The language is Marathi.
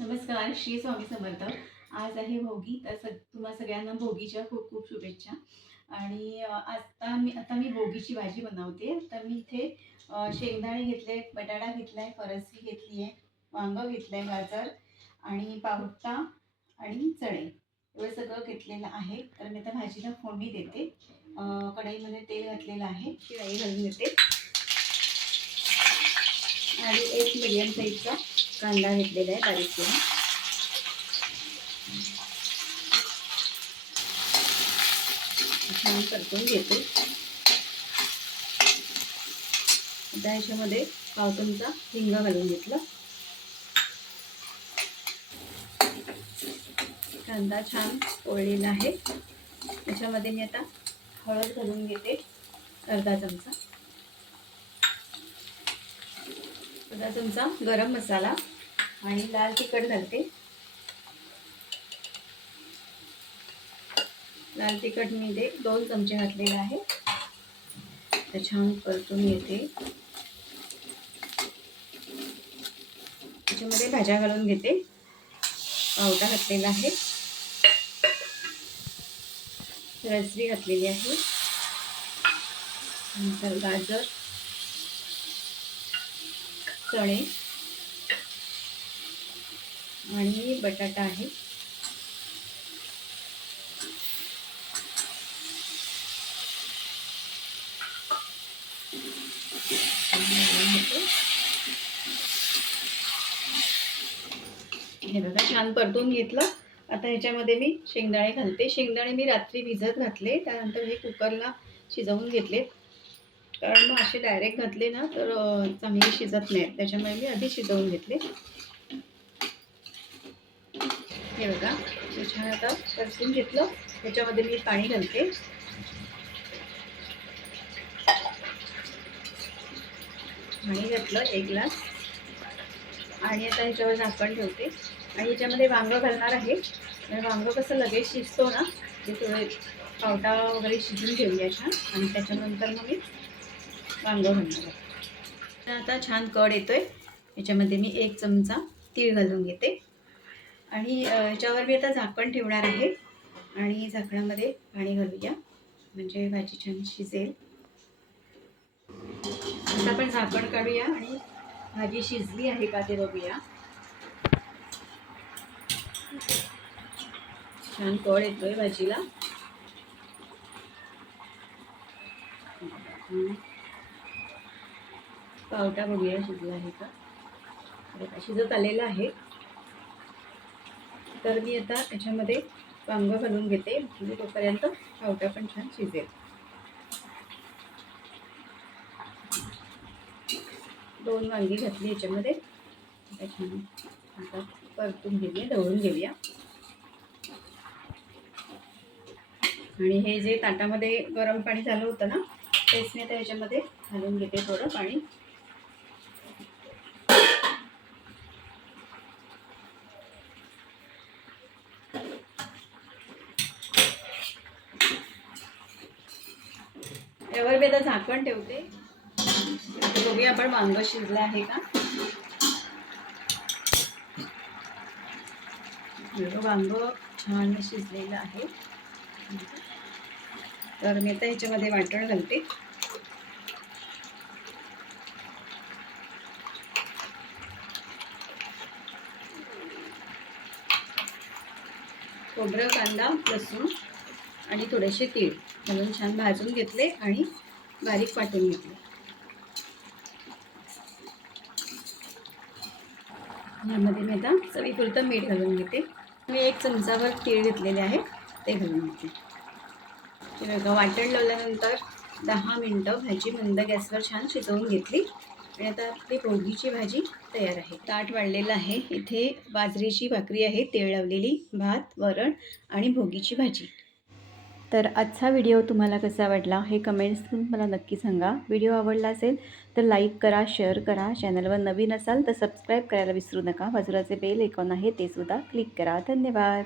नमस्कार, श्री स्वामी समर्थ. आज आहे भोगी, तर तुम्हा सगळ्यांना भोगीच्या खूप खूप शुभेच्छा. आणि आता मी भोगीची भाजी बनवते. तर मी इथे शेंगदाणे घेतले, बटाटा घेतलाय, फरसबी घेतली आहे, वांगं घेतलंय, गाजर आणि पावटा आणि चणे एवढं सगळं घेतलेलं आहे. तर मी आता भाजीला फोडणी देते. कढईमध्ये तेल घातलेलं आहे, राई घालून देते आणि एक मीडियम साईजचा कांदा घेतलेला आहे बारीक करून. छान परतून घेते. आता ह्याच्यामध्ये पाव चमचा हिंग घालून घेतलं. कांदा छान पोळलेला आहे. त्याच्यामध्ये मी आता हळद घालून घेते, अर्धा चमचा गरम मसाला आणि लाल तिखट घालते. लाल तिखट मी इथे 2 चमचे घातलेले आहे. तर छान परतून घेते. त्याच्यामध्ये भाज्या घालून घेते. पावटा घातलेला आहे, फरसबी घातलेली आहे, नंतर गाजर, चणे आणि बटाटा आहे. हे बघा छान परतून घेतलं. आता ह्याच्यामध्ये मी शेंगदाणे घालते. शेंगदाणे मी रात्री भिजत घातले, त्यानंतर हे कुकरला शिजवून घेतले. कारण मग असे डायरेक्ट घातले ना तर चांगले शिजत नाहीत, त्याच्यामुळे मी आधी शिजवून घेतले. हे बघा हे छान आता परतून घेतलं. त्याच्यामध्ये मी पाणी घालते. पाणी घातलं 1 ग्लास आणि आता ह्याच्यावर झाकण ठेवते. आणि ह्याच्यामध्ये वांगं घालणार आहे. वांगं कसं लगेच शिजतो ना, ते थोडे पावटा वगैरे शिजून घेऊया छान आणि त्याच्यानंतर मग मी वांगं घालणार आहे. आता छान कड येतोय. ह्याच्यामध्ये मी 1 चमचा तीळ घालून घेते आणि ह्याच्यावर मी आता झाकण ठेवणार आहे. आणि झाकणामध्ये पाणी घालूया म्हणजे भाजी छान शिजेल. आता आपण झाकण काढूया आणि भाजी शिजली आहे का ते बघूया. छान कळ येतोय भाजीला. पावटा बघूया शिजला आहे का. शिजत आलेला आहे. तर मी आता याच्यामध्ये वांगं घालून घेते म्हणजे तोपर्यंत पावटा पण छान शिजेल. 2 वांगी घातली याच्यामध्ये. छान आता परतून घेऊया, ढवळून घेऊया. आणि हे जे ताटामध्ये गरम पाणी झालं होतं ना, तेच मी आता याच्यामध्ये घालून घेते थोडं पाणी. यावर मी आता झाकण ठेवते. बघूया आपण वांगं शिजलं आहे का. वांगं छान शिजलेलं आहे. तर मी आता ह्याच्यामध्ये वाटण घालते. खोबरं, कांदा, लसूण आणि थोडेसे तीळ घालून छान भाजून घेतले आणि बारीक वाटून घेतले. यामध्ये मी आता चवीपुरतं मीठ घालून घेते. मी 1 चमचाभर तीळ घेतलेले आहे, ते घालून घेते. ते बघा वाटण लावल्यानंतर 10 मिनटं भाजी मंद गॅसवर छान शिजवून घेतली. आणि आता आपली भोगीची भाजी तयार आहे. ताट वाढलेलं आहे. इथे बाजरीची भाकरी आहे, तेल लावलेली, भात, वरण आणि भोगीची भाजी. तर आजचा व्हिडिओ तुम्हाला कसा वाटला हे कमेंट्सतून मला नक्की सांगा. व्हिडिओ आवडला असेल तर लाईक करा, शेअर करा. चॅनलवर नवीन असाल तर सबस्क्राईब करायला विसरू नका. बाजूला जे बेल आयकॉन आहे ते सुद्धा क्लिक करा. धन्यवाद.